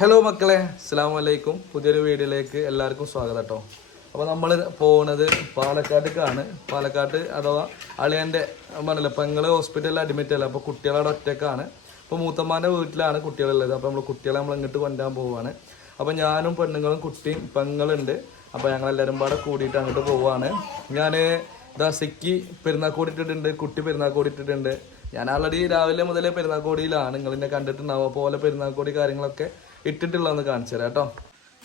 Hello മക്കളെ അസ്സാം വലൈക്കും പുതിയൊരു വീഡിയോയിലേക്ക് എല്ലാവർക്കും സ്വാഗതം കേട്ടോ അപ്പോൾ നമ്മൾ പോകുന്നത് പാലക്കാട്ടേക്കാണ് പാലക്കാട്ട് അഥവാ അളിയന്റെ പറഞ്ഞില്ല പെങ്ങൾ ഹോസ്പിറ്റലിൽ അഡ്മിറ്റ് അല്ല അപ്പോൾ കുട്ടികളവിടെ ഒറ്റക്കാണ്. അപ്പോൾ മൂത്തമ്മാന്റെ വീട്ടിലാണ് കുട്ടികളുള്ളത്. അപ്പോൾ നമ്മൾ കുട്ടികളെ നമ്മൾ ഇങ്ങോട്ട് കൊണ്ടുപോകാൻ പോവുകയാണ് അപ്പോൾ ഞാനും പെണ്ണുങ്ങളും കുട്ടിയും പെങ്ങളുണ്ട്. അപ്പോൾ ഞങ്ങളെല്ലാവരും പാടെ കൂടിയിട്ട് അങ്ങോട്ട് പോവുകയാണ് ഞാൻ ഇതാ സിക്കി പെരുന്നാക്കോടി ഇട്ടിട്ടുണ്ട് കുട്ടി പെരുന്നാൾ കൂടിയിട്ടിട്ടുണ്ട് ഞാൻ ആൾറെഡി രാവിലെ മുതലേ പെരുന്നാക്കോടിയിലാണ്. നിങ്ങൾ എന്നെ കണ്ടിട്ടുണ്ടാവും. അപ്പോൾ പോലെ പെരുന്നാക്കോടി കാര്യങ്ങളൊക്കെ ഇട്ടിട്ടുള്ളതെന്ന് കാണിച്ചു തരാം കേട്ടോ.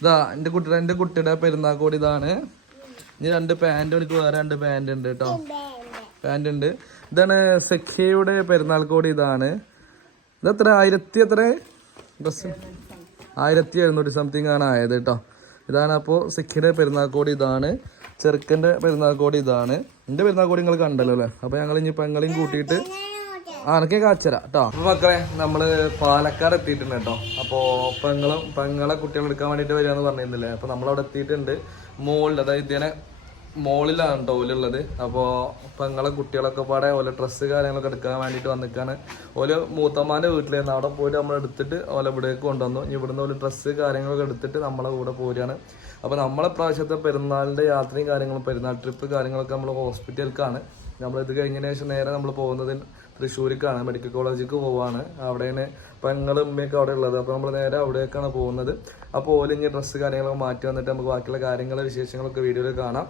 ഇതാ എന്റെ കുട്ടിയുടെ എന്റെ കുട്ടിയുടെ പെരുന്നാക്കോടി ഇതാണ്. ഇനി രണ്ട് പാന്റ് എനിക്ക് വേറെ രണ്ട് പാന്റ് ഉണ്ട് കേട്ടോ. പാന്റ് ഉണ്ട്. ഇതാണ് സെഖിയുടെ പെരുന്നാൾ കോടി ഇതാണ്. ഇത് എത്ര? ആയിരത്തി എത്ര? ബസ് ആയിരത്തി എഴുന്നൂറ്റി സംതിങ് ആണ് ആയത് കേട്ടോ. ഇതാണ് അപ്പോൾ സിഖിയുടെ പെരുന്നാൾ കോടി ഇതാണ്. ചെറുക്കന്റെ പെരുന്നാൾ കോടി ഇതാണ്. എന്റെ പെരുന്നാൾ കോടി നിങ്ങൾ കണ്ടല്ലോ അല്ലേ? അപ്പോൾ ഞങ്ങൾ ഇനി പെങ്ങളെയും കൂട്ടിയിട്ട് ആനക്കെ കാച്ചരാ കേട്ടോ അപ്പൊ മക്കളെ നമ്മൾ പാലക്കാട് എത്തിയിട്ടുണ്ട് കേട്ടോ അപ്പോ പെങ്ങളും പെങ്ങളെ കുട്ടികൾ എടുക്കാൻ വേണ്ടിട്ട് വരികയെന്ന് പറഞ്ഞിരുന്നില്ലേ? അപ്പൊ നമ്മളവിടെ എത്തിയിട്ടുണ്ട്. മോളിൽ അതായത് ഇതിനെ മോളിലാണ് കേട്ടോ ഓലുള്ളത് അപ്പോൾ പെങ്ങളെ കുട്ടികളൊക്കെ പാടെ ഓല ഡ്രസ്സ് കാര്യങ്ങളൊക്കെ എടുക്കാൻ വേണ്ടിയിട്ട് വന്നിക്കാണ്. ഓൽ മൂത്തമ്മാന്റെ വീട്ടിലായിരുന്നു. അവിടെ പോയിട്ട് നമ്മൾ എടുത്തിട്ട് ഓല ഇവിടേക്ക് കൊണ്ടുവന്നു. ഇവിടുന്ന് ഓൽ ഡ്രസ്സ് കാര്യങ്ങളൊക്കെ എടുത്തിട്ട് നമ്മളെ കൂടെ പോരുകയാണ്. അപ്പോൾ നമ്മളെ പ്രാവശ്യത്തെ പെരുന്നാളിന്റെ യാത്രയും കാര്യങ്ങളും പെരുന്നാൾ ട്രിപ്പ് കാര്യങ്ങളൊക്കെ നമ്മൾ ഹോസ്പിറ്റലിലേക്കാണ് നമ്മൾ ഇത് കഴിഞ്ഞതിന് ശേഷം നേരെ നമ്മൾ പോകുന്നത് തൃശ്ശൂർക്കാണ് മെഡിക്കൽ കോളേജിലേക്ക് പോവാണ്. അവിടെയാണ് പെങ്ങളും ഉമ്മയൊക്കെ അവിടെ ഉള്ളത്. അപ്പോൾ നമ്മൾ നേരെ അവിടേക്കാണ് പോകുന്നത്. അപ്പോൾ ഓൽ ഇനി ഡ്രസ്സ് കാര്യങ്ങളൊക്കെ മാറ്റി വന്നിട്ട് നമുക്ക് ബാക്കിയുള്ള കാര്യങ്ങൾ വിശേഷങ്ങളൊക്കെ വീഡിയോയിൽ കാണാം.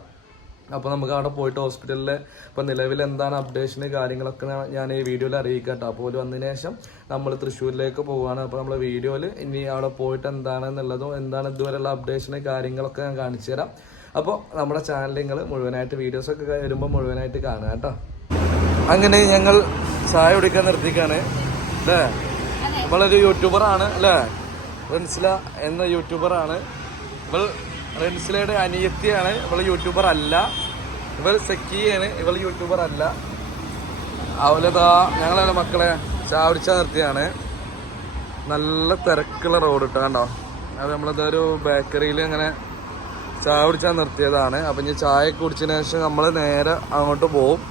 അപ്പോൾ നമുക്ക് അവിടെ പോയിട്ട് ഹോസ്പിറ്റലിൽ ഇപ്പോൾ നിലവിൽ എന്താണ് അപ്ഡേഷന് കാര്യങ്ങളൊക്കെ ഞാൻ- ഈ വീഡിയോയിൽ അറിയിക്കാം കേട്ടോ. അപ്പോൾ ഒരു വന്നതിന് ശേഷം നമ്മൾ തൃശ്ശൂരിലേക്ക് പോവുകയാണ് അപ്പോൾ നമ്മൾ വീഡിയോയിൽ ഇനി അവിടെ പോയിട്ട് എന്താണെന്നുള്ളതും എന്താണ് ഇതുവരെയുള്ള അപ്ഡേഷന് കാര്യങ്ങളൊക്കെ ഞാൻ കാണിച്ചു തരാം. അപ്പോൾ നമ്മുടെ ചാനൽ മുഴുവനായിട്ട് വീഡിയോസൊക്കെ വരുമ്പോൾ മുഴുവനായിട്ട് കാണുക കേട്ടോ. അങ്ങനെ ഞങ്ങൾ ചായ കുടിക്കാൻ നിർത്തിക്കാണ്. അല്ലേ നമ്മളൊരു യൂട്യൂബറാണ് അല്ലേ റെൻസില എന്ന യൂട്യൂബറാണ് ഇവൾ റെൻസിലയുടെ അനിയത്തിയാണ്. ഇവൾ യൂട്യൂബർ അല്ല. ഇവൾ സെക്കിയാണ് ഇവൾ യൂട്യൂബർ അല്ല. അവലതാ ഞങ്ങളെ മക്കളെ ചായ കുടിച്ചാൽ നിർത്തിയാണ്. നല്ല തിരക്കുള്ള റോഡ് ഇട്ടാണ്ടോ അത് നമ്മളിതൊരു ബേക്കറിയിൽ അങ്ങനെ ചായ കുടിച്ചാൽ നിർത്തിയതാണ്. അപ്പം ഇനി ചായ കുടിച്ചതിന് ശേഷം നമ്മൾ നേരെ അങ്ങോട്ട് പോകും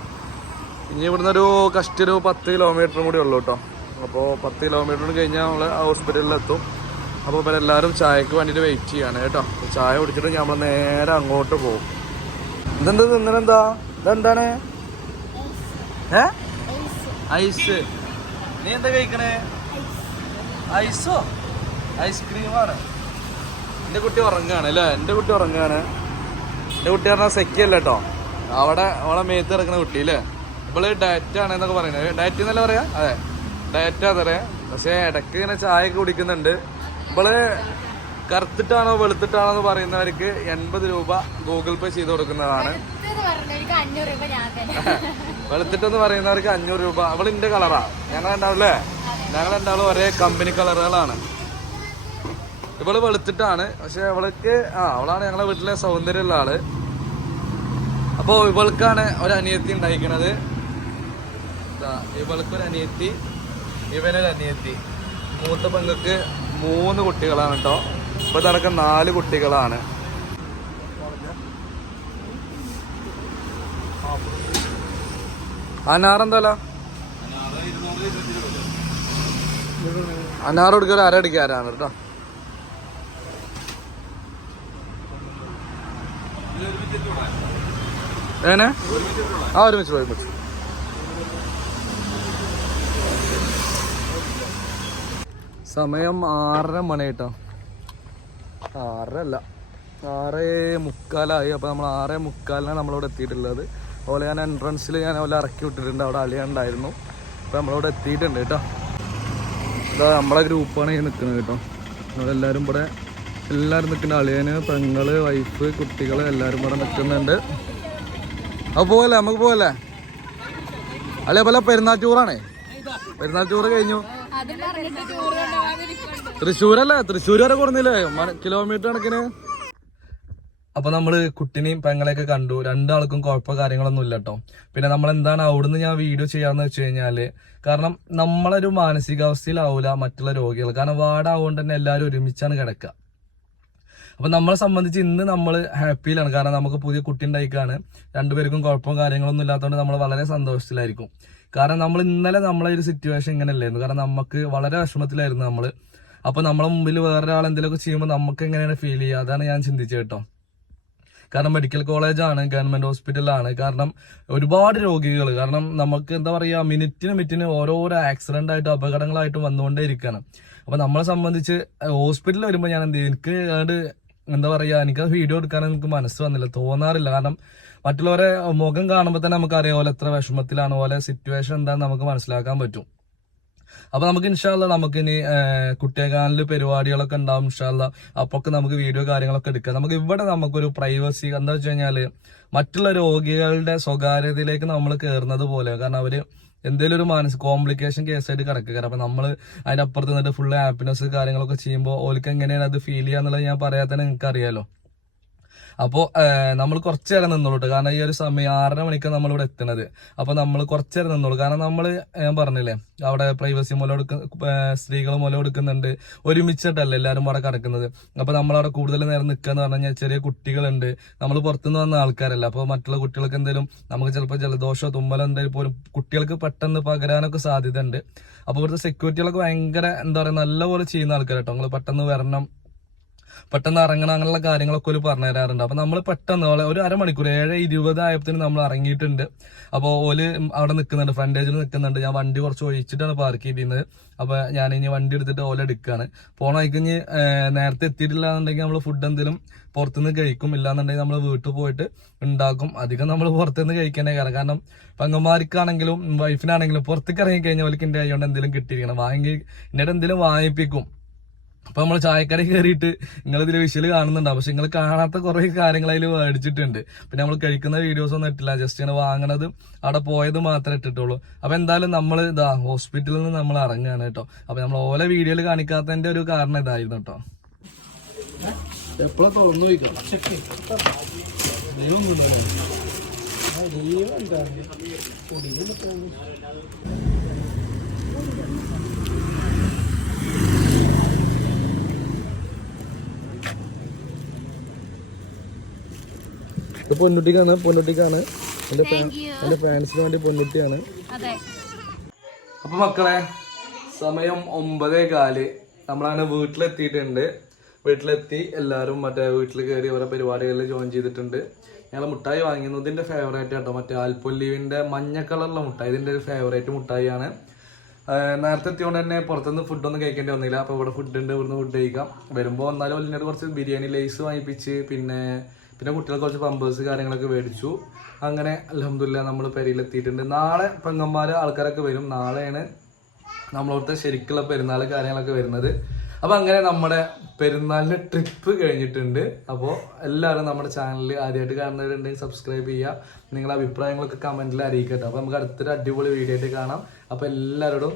ഇനി ഇവിടുന്ന് ഒരു കഷ്ടി ഒരു പത്ത് കിലോമീറ്ററും കൂടി ഉള്ളൂ കേട്ടോ അപ്പോൾ പത്ത് കിലോമീറ്റർ കഴിഞ്ഞാൽ നമ്മൾ ഹോസ്പിറ്റലിലെത്തും അപ്പോൾ ഇപ്പം എല്ലാവരും ചായക്ക് വേണ്ടിയിട്ട് വെയിറ്റ് ചെയ്യാണ് കേട്ടോ. ചായ കുടിച്ചിട്ട് നമ്മൾ നേരെ അങ്ങോട്ട് പോകും ഇതെന്താ തിന്നണെന്താ ഇതെന്താണ്? ഏ? ഐസ്. നീ എന്താ കഴിക്കണേ? ഐസോ? ഐസ്ക്രീമാണ്. എന്റെ കുട്ടി ഉറങ്ങുകയാണ് അല്ലേ? എന്റെ കുട്ടി ഉറങ്ങുകയാണ് എന്റെ കുട്ടി പറഞ്ഞാൽ സെക്കിയല്ല കേട്ടോ അവിടെ അവളെ മേത്ത് ഇറക്കുന്ന കുട്ടി അല്ലേ? ഇവൾ ഡയറ്റ് ആണ് എന്നൊക്കെ പറയുന്നത് ഡയറ്റ് എന്നല്ല പറയാ? അതെ. ഡയറ്റ് അതറിയാ പക്ഷെ ഇടയ്ക്ക് ഇങ്ങനെ ചായ ഒക്കെ കുടിക്കുന്നുണ്ട്. ഇവൾ കറുത്തിട്ടാണോ വെളുത്തിട്ടാണോ എന്ന് പറയുന്നവർക്ക് എൺപത് രൂപ ഗൂഗിൾ പേ ചെയ്ത് കൊടുക്കുന്നതാണ്. വെളുത്തിട്ടെന്ന് പറയുന്നവർക്ക് അഞ്ഞൂറ് രൂപ. അവൾ ഇന്റെ കളറാ. ഞങ്ങൾ ഉണ്ടാവില്ലേ ഞങ്ങൾ ഉണ്ടാവുള്ള ഒരേ കമ്പനി കളറുകളാണ്. ഇവൾ വെളുത്തിട്ടാണ്. പക്ഷെ അവൾക്ക് ആ അവളാണ് ഞങ്ങളെ വീട്ടിലെ സൗന്ദര്യമുള്ള ആൾ. അപ്പോ ഇവൾക്കാണ് ഒരു അനിയത്തി ഉണ്ടായിരിക്കണത്. ഇവൾക്കൊരു അനിയത്തി ഇവനൊരു അനിയത്തി. മൂത്ത പെങ്ങൾക്ക് മൂന്ന് കുട്ടികളാണ് കേട്ടോ ഇപ്പൊ ഇതടക്കം നാല് കുട്ടികളാണ്. അനാറെന്തല്ല അനാറ് കൊടുക്കുക അര അടിക്കുക ആരാണ് കേട്ടോ എങ്ങനെ ആ ഒരുമിച്ച് ഒരുമിച്ച്. സമയം ആറര മണി കേട്ടോ. ആറര അല്ല. ആറ് മുക്കാലായി. അപ്പോൾ നമ്മൾ ആറ് മുക്കാലിനാണ് നമ്മളിവിടെ എത്തിയിട്ടുള്ളത്. അതുപോലെ ഞാൻ എൻട്രൻസിൽ ഞാൻ അവളെ ഇറക്കി വിട്ടിട്ടുണ്ട്. അവിടെ അളിയുണ്ടായിരുന്നു അപ്പോൾ നമ്മളിവിടെ എത്തിയിട്ടുണ്ട് കേട്ടോ. ഇതാ നമ്മളെ ഗ്രൂപ്പാണ് ഈ നിൽക്കുന്നത് കേട്ടോ. നമ്മളെല്ലാവരും ഇവിടെ എല്ലാവരും നിൽക്കുന്ന അളിയന് പെങ്ങൾ വൈഫ് കുട്ടികൾ എല്ലാവരും ഇവിടെ നിൽക്കുന്നുണ്ട്. അപ്പോൾ പോവല്ലേ? നമുക്ക് പോവല്ലേ? അളിയ പോലെ പെരുന്നാൾ ടൂറാണേ പെരുന്നാൾ ടൂർ കഴിഞ്ഞു. അത് പറഞ്ഞിട്ട് ടൂർ കൊണ്ടുപോകാതിരിക്കുന്നുണ്ട് തൃശ്ശൂരല്ലേ? തൃശ്ശൂർ വരെ കൊടുന്നില്ലേ? കിലോമീറ്റർ കണക്കിന് അപ്പൊ നമ്മൾ കുട്ടിനെയും പെങ്ങളെയൊക്കെ കണ്ടു. രണ്ടാൾക്കും കുഴപ്പ കാര്യങ്ങളൊന്നും ഇല്ല കേട്ടോ പിന്നെ നമ്മൾ എന്താണ് അവിടുന്ന് ഞാൻ വീഡിയോ ചെയ്യാന്ന് വെച്ച് കഴിഞ്ഞാൽ കാരണം നമ്മളൊരു മാനസികാവസ്ഥയിലാവൂല മറ്റുള്ള രോഗികൾ. കാരണം വാർഡാവുകൊണ്ട് തന്നെ എല്ലാവരും ഒരുമിച്ചാണ് കിടക്കുക അപ്പൊ നമ്മളെ സംബന്ധിച്ച് ഇന്ന് നമ്മൾ ഹാപ്പിയിലാണ്. കാരണം നമുക്ക് പുതിയ കുട്ടി ഉണ്ടായിക്കാണ്. രണ്ടുപേർക്കും കുഴപ്പവും കാര്യങ്ങളൊന്നും ഇല്ലാത്തതുകൊണ്ട് നമ്മൾ വളരെ സന്തോഷത്തിലായിരിക്കും. കാരണം നമ്മൾ ഇന്നലെ നമ്മളെ ഒരു സിറ്റുവേഷൻ ഇങ്ങനെ അല്ലായിരുന്നു കാരണം നമുക്ക് വളരെ വിഷമത്തിലായിരുന്നു നമ്മൾ അപ്പൊ നമ്മളെ മുമ്പിൽ വേറൊരാൾ എന്തെങ്കിലുമൊക്കെ ചെയ്യുമ്പോൾ നമുക്ക് എങ്ങനെയാണ് ഫീൽ ചെയ്യുക? അതാണ് ഞാൻ ചിന്തിച്ചത് കേട്ടോ. കാരണം മെഡിക്കൽ കോളേജാണ് ഗവൺമെന്റ് ഹോസ്പിറ്റലാണ് കാരണം ഒരുപാട് രോഗികൾ കാരണം നമുക്ക് എന്താ പറയുക മിനിറ്റിന് മിനിറ്റിന് ഓരോരോ ആക്സിഡന്റ് ആയിട്ടും അപകടങ്ങളായിട്ടും വന്നുകൊണ്ടേ ഇരിക്കുകയാണ് അപ്പൊ നമ്മളെ സംബന്ധിച്ച് ഹോസ്പിറ്റലിൽ വരുമ്പോൾ ഞാൻ എന്ത് ചെയ്യും? എനിക്ക് എന്താ പറയുക എനിക്ക് വീഡിയോ എടുക്കാൻ എനിക്ക് മനസ്സ് വന്നില്ല. തോന്നാറില്ല. കാരണം മറ്റുള്ളവരെ മുഖം കാണുമ്പോൾ തന്നെ നമുക്ക് അറിയാം പോലെ എത്ര വിഷമത്തിലാണ് പോലെ സിറ്റുവേഷൻ എന്താണെന്ന് നമുക്ക് മനസ്സിലാക്കാൻ പറ്റും. അപ്പൊ നമുക്ക് ഇൻഷാല്ല നമുക്ക് ഇനി കുട്ടികാനിൽ പരിപാടികളൊക്കെ ഉണ്ടാവും ഇൻഷാല്ല അപ്പൊ ഒക്കെ നമുക്ക് വീഡിയോ കാര്യങ്ങളൊക്കെ എടുക്കാം. നമുക്ക് ഇവിടെ നമുക്കൊരു പ്രൈവസി എന്താ വെച്ച് കഴിഞ്ഞാൽ മറ്റുള്ള രോഗികളുടെ സ്വകാര്യതയിലേക്ക് നമ്മൾ കയറുന്നത് പോലെ കാരണം അവർ എന്തെങ്കിലും ഒരു മാനസിക കോംപ്ലിക്കേഷൻ കേസായിട്ട് കിടക്കുക അപ്പൊ നമ്മൾ അതിനപ്പുറത്ത് നിന്നിട്ട് ഫുൾ ഹാപ്പിനെസ് കാര്യങ്ങളൊക്കെ ചെയ്യുമ്പോൾ ഓർക്ക് എങ്ങനെയാണ് അത് ഫീൽ ചെയ്യാന്നുള്ളത് ഞാൻ പറയാതെ തന്നെ നിങ്ങൾക്ക് അറിയാലോ അപ്പോ നമ്മൾ കുറച്ച് നേരം നിന്നോളൂ കാരണം ഈ ഒരു സമയം ആറര മണിക്ക് നമ്മൾ ഇവിടെ എത്തുന്നത്. അപ്പോൾ നമ്മൾ കുറച്ച് നേരം നിന്നോളൂ. കാരണം നമ്മൾ ഞാൻ പറഞ്ഞില്ലേ അവിടെ പ്രൈവസി മുല കൊടുക്ക സ്ത്രീകൾ മുല കൊടുക്കുന്നുണ്ട്. ഒരുമിച്ചിട്ടല്ല എല്ലാവരും അവിടെ കിടക്കുന്നത്. അപ്പോൾ നമ്മൾ അവിടെ കൂടുതൽ നേരം നിൽക്കുക എന്ന് പറഞ്ഞു കഴിഞ്ഞാൽ ചെറിയ കുട്ടികളുണ്ട്. നമ്മൾ പുറത്തുനിന്ന് വന്ന ആൾക്കാരല്ല. അപ്പോൾ മറ്റുള്ള കുട്ടികൾക്ക് എന്തെങ്കിലും നമുക്ക് ചിലപ്പോൾ ജലദോഷമോ തുമ്മലോ എന്തെങ്കിലും പോലും കുട്ടികൾക്ക് പെട്ടെന്ന് പകരാനൊക്കെ സാധ്യത അപ്പോൾ അപ്പൊ ഇവിടുത്തെ സെക്യൂരിറ്റികളൊക്കെ ഭയങ്കര എന്താ പറയുക നല്ലപോലെ ചെയ്യുന്ന ആൾക്കാർ കേട്ടോ നിങ്ങൾ പെട്ടെന്ന് വരണം. പെട്ടെന്ന് ഇറങ്ങണം അങ്ങനെയുള്ള കാര്യങ്ങളൊക്കെ ഒരു പറഞ്ഞു തരാറുണ്ട്. അപ്പൊ നമ്മൾ പെട്ടെന്ന് ഒരു അരമണിക്കൂർ ഏഴ് ഇരുപത് ആയപ്പത്തിന് നമ്മൾ ഇറങ്ങിയിട്ടുണ്ട്. അപ്പോൾ ഓൽ അവിടെ നിൽക്കുന്നുണ്ട് ഫ്രണ്ടേജിൽ നിൽക്കുന്നുണ്ട് ഞാൻ വണ്ടി കുറച്ച് ഒഴിച്ചിട്ടാണ് പാർക്ക് ചെയ്തിരുന്നത്. അപ്പൊ ഞാൻ ഇനി വണ്ടി എടുത്തിട്ട് ഓല എടുക്കുകയാണ് പോണ വഴിക്കഞ്ഞ് നേരത്തെ എത്തിയിട്ടില്ല എന്നുണ്ടെങ്കിൽ നമ്മൾ ഫുഡ് എന്തെങ്കിലും പുറത്തുനിന്ന് കഴിക്കും. ഇല്ലാന്നുണ്ടെങ്കിൽ നമ്മൾ വീട്ടിൽ പോയിട്ട് ഉണ്ടാക്കും. അധികം നമ്മൾ പുറത്തുനിന്ന് കഴിക്കേണ്ട കാരണം കാരണം പെങ്ങന്മാർക്കാണെങ്കിലും വൈഫിനാണെങ്കിലും പുറത്തേക്ക് ഇറങ്ങി കഴിഞ്ഞാൽ അവർക്ക് എന്റെ കൈകൊണ്ട് എന്തെങ്കിലും കിട്ടിയിരിക്കണം. വാങ്ങി എന്നിട്ട് എന്തെങ്കിലും വാങ്ങിപ്പിക്കും. അപ്പൊ നമ്മൾ ചായക്കട കയറിയിട്ട് നിങ്ങൾ ഇതിൽ വിഷ്വൽ കാണുന്നുണ്ടാവും പക്ഷെ നിങ്ങൾ കാണാത്ത കുറെ കാര്യങ്ങൾ അതിൽ മേടിച്ചിട്ടുണ്ട്. പിന്നെ നമ്മൾ കഴിക്കുന്ന വീഡിയോസ് ഒന്നും ഇട്ടില്ല. ജസ്റ്റ് ഇങ്ങനെ വാങ്ങണത് അവിടെ പോയത് മാത്രമേ ഇട്ടിട്ടുള്ളൂ. അപ്പൊ എന്തായാലും നമ്മൾ ഇതാ ഹോസ്പിറ്റലിൽ നിന്ന് നമ്മൾ ഇറങ്ങുകയാണ് കേട്ടോ. അപ്പൊ നമ്മൾ ഓല വീഡിയോയിൽ കാണിക്കാത്തതിന്റെ ഒരു കാരണം ഇതായിരുന്നു കേട്ടോ. എപ്പോഴാ ഇത് പൊന്നുട്ടിക്കാണ് പൊന്നുട്ടിക്കാണ്. എന്റെ എന്റെ ഫാൻസിന് വേണ്ടി പൊന്നുട്ടിയാണ്. അതെ. അപ്പൊ മക്കളെ സമയം ഒമ്പതേ കാൽ നമ്മളങ്ങനെ വീട്ടിലെത്തിയിട്ടുണ്ട്. വീട്ടിലെത്തി എല്ലാവരും മറ്റേ വീട്ടിൽ കയറി ഓരോ പരിപാടികളിൽ ജോയിൻ ചെയ്തിട്ടുണ്ട്. ഞങ്ങൾ മുട്ടായി വാങ്ങുന്നതിന്റെ ഇതിന്റെ ഫേവറേറ്റ് കേട്ടോ മറ്റേ ആൽപ്പൊല്ലീവിന്റെ മഞ്ഞ കളറുള്ള മുട്ടായി. ഇതിന്റെ ഒരു ഫേവറേറ്റ് മുട്ടായിയാണ്. നേരത്തെ എത്തിയോണ്ട് തന്നെ പുറത്തുനിന്ന് ഫുഡൊന്നും കഴിക്കേണ്ടി വന്നില്ല. അപ്പോൾ ഇവിടെ ഫുഡ് ഉണ്ട്. ഇവിടുന്ന് ഫുഡ് കഴിക്കാം. വരുമ്പോൾ വന്നാലും അതിനോട് കുറച്ച് ബിരിയാണി ലൈസ് വാങ്ങിപ്പിച്ച് പിന്നെ പിന്നെ കുട്ടികൾ കുറച്ച് പമ്പേഴ്സ് കാര്യങ്ങളൊക്കെ മേടിച്ചു. അങ്ങനെ അലഹമില്ല നമ്മൾ പെരയിലെത്തിയിട്ടുണ്ട്. നാളെ പെങ്ങന്മാർ ആൾക്കാരൊക്കെ വരും. നാളെയാണ് നമ്മളവിടുത്തെ ശരിക്കുള്ള പെരുന്നാൾ കാര്യങ്ങളൊക്കെ വരുന്നത്. അപ്പോൾ അങ്ങനെ നമ്മുടെ പെരുന്നാളിന്റെ ട്രിപ്പ് കഴിഞ്ഞിട്ടുണ്ട്. അപ്പോൾ എല്ലാവരും നമ്മുടെ ചാനലിൽ ആദ്യമായിട്ട് കാണുന്നവരുണ്ടെങ്കിൽ സബ്സ്ക്രൈബ് ചെയ്യുക. നിങ്ങളുടെ അഭിപ്രായങ്ങളൊക്കെ കമന്റിൽ അറിയിക്കട്ടെ. അപ്പോൾ നമുക്ക് അടുത്തൊരു അടിപൊളി വീഡിയോ ആയിട്ട് കാണാം. അപ്പോൾ എല്ലാവരോടും